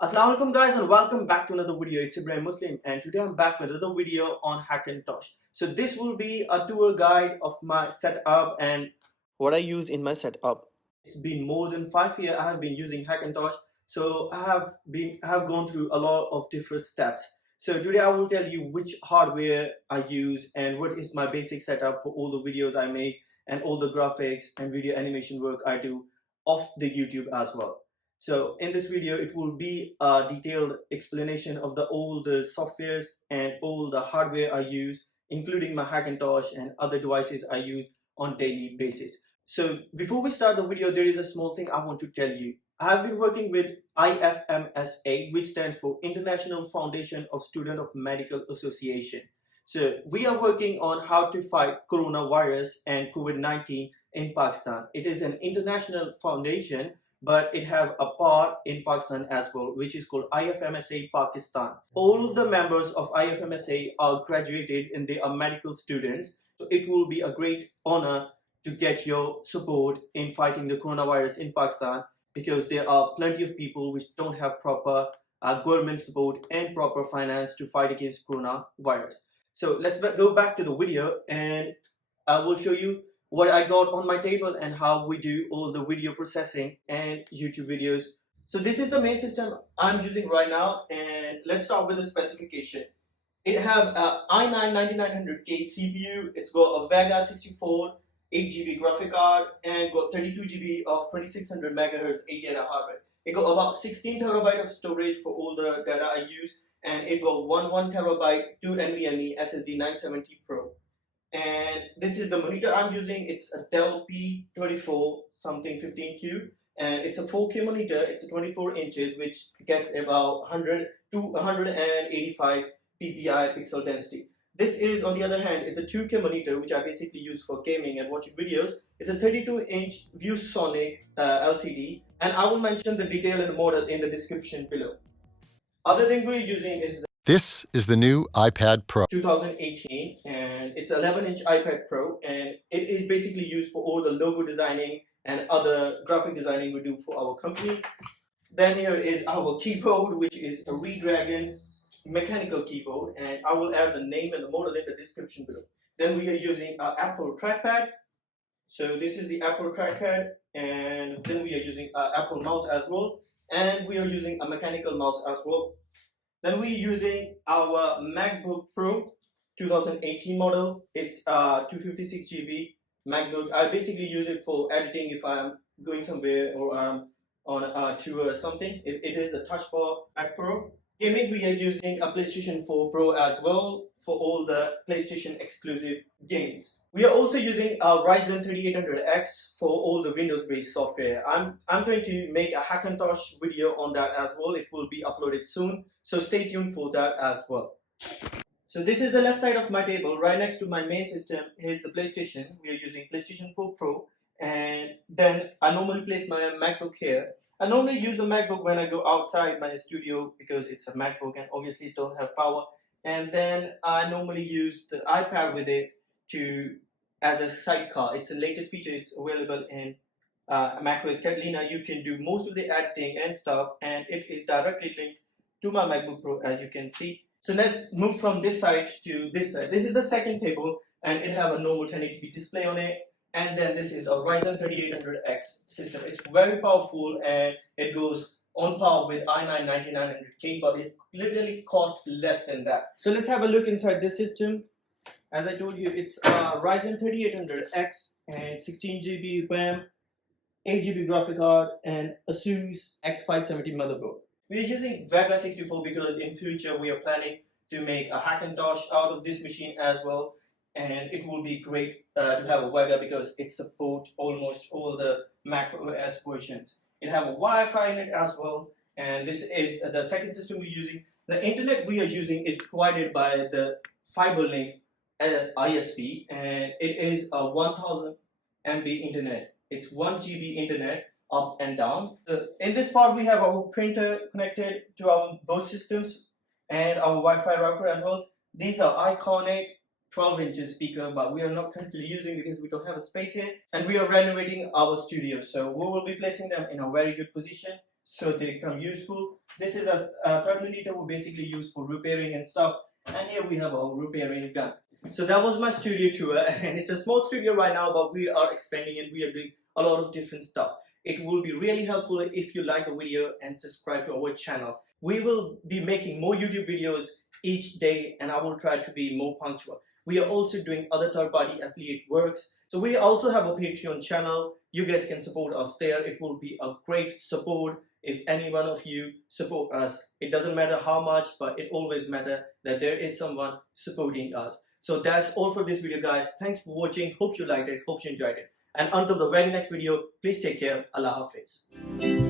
Assalamu alaikum guys and welcome back to another video. It's Ibrahim Muslim and today I'm back with another video on Hackintosh. So this will be a tour guide of my setup and what I use in my setup. It's been more than 5 years I have been using Hackintosh. So I have gone through a lot of different steps. So today I will tell you which hardware I use and what is my basic setup for all the videos I make and all the graphics and video animation work I do off the YouTube as well. So in this video, it will be a detailed explanation of all the softwares and all the hardware I use, including my Hackintosh and other devices I use on daily basis. So before we start the video, there is a small thing I want to tell you. I have been working with IFMSA, which stands for International Foundation of Students of Medical Association. So we are working on how to fight coronavirus and COVID-19 in Pakistan. It is an international foundation, but it have a part in Pakistan as well, which is called IFMSA Pakistan. All of the members of IFMSA are graduated and they are medical students. So it will be a great honor to get your support in fighting the coronavirus in Pakistan, because there are plenty of people which don't have proper government support and proper finance to fight against coronavirus. So let's go back to the video and I will show you what I got on my table and how we do all the video processing and YouTube videos. So this is the main system I'm using right now, and let's start with the specification. It have a i9-9900K CPU, it's got a Vega 64 8GB graphic card and got 32GB of 2600 MHz ADATA hardware. It got about 16 TB of storage for all the data I use, and it got 1 TB 2 NVMe SSD 970 Pro. And this is the monitor I'm using. It's a Dell P24 something 15Q, and it's a 4K monitor. It's a 24 inches, which gets about 100 to 185 ppi pixel density. This is, on the other hand, is a 2K monitor, which I basically use for gaming and watching videos. It's a 32-inch ViewSonic LCD, and I will mention the detail and the model in the description below. Other thing we're using is This is the new iPad Pro 2018, and it's 11-inch iPad Pro, and it is basically used for all the logo designing and other graphic designing we do for our company. Then here is our keyboard, which is a Redragon mechanical keyboard, and I will add the name and the model in the description below. Then we are using an Apple trackpad. So this is the Apple trackpad, and then we are using an Apple mouse as well, and we are using a mechanical mouse as well. Then we're using our MacBook Pro 2018 model. It's 256GB MacBook. I basically use it for editing if I'm going somewhere or I'm on a tour or something. It is a touch bar Mac Pro. Gaming, we are using a PlayStation 4 Pro as well for all the PlayStation exclusive games. We are also using a Ryzen 3800X for all the Windows-based software. I'm going to make a Hackintosh video on that as well. It will be uploaded soon, so stay tuned for that as well. So this is the left side of my table. Right next to my main system is the PlayStation. We are using PlayStation 4 Pro, and then I normally place my MacBook here. I normally use the MacBook when I go outside my studio because it's a MacBook and obviously it don't have power. And then I normally use the iPad with it as a sidecar. It's the latest feature. It's available in macOS Catalina. You can do most of the editing and stuff, and it is directly linked to my MacBook Pro, as you can see. So let's move from this side to this side. This is the second table, and it have a normal 1080p display on it. And then this is a Ryzen 3800X system. It's very powerful and it goes on par with i9-9900K, but it literally costs less than that. So let's have a look inside this system. As I told you, it's a Ryzen 3800X and 16GB RAM, 8GB graphic card, and ASUS X570 motherboard. We are using Vega 64 because in future we are planning to make a Hackintosh out of this machine as well. And it will be great to have a Vega because it supports almost all the Mac OS versions. It have a Wi-Fi in it as well, and this is the second system we're using. The internet we are using is provided by the FiberLink ISP, and it is a 1000 MB internet. It's 1 GB internet up and down. In this part we have our printer connected to our both systems and our Wi-Fi router as well. These are iconic 12-inch speaker, but we are not currently using because we don't have a space here, and we are renovating our studio, so we will be placing them in a very good position. so they become useful. This is a thermometer we basically use for repairing and stuff. And here we have our repairing gun. So that was my studio tour, and it's a small studio right now, but we are expanding and we are doing a lot of different stuff. It will be really helpful if you like the video and subscribe to our channel. We will be making more YouTube videos each day, and I will try to be more punctual. We are also doing other third-party affiliate works. So we also have a Patreon channel. You guys can support us there. It will be a great support if any one of you support us. It doesn't matter how much, but it always matters that there is someone supporting us. So that's all for this video, guys. Thanks for watching. Hope you liked it. Hope you enjoyed it. And until the very next video, please take care. Allah Hafiz.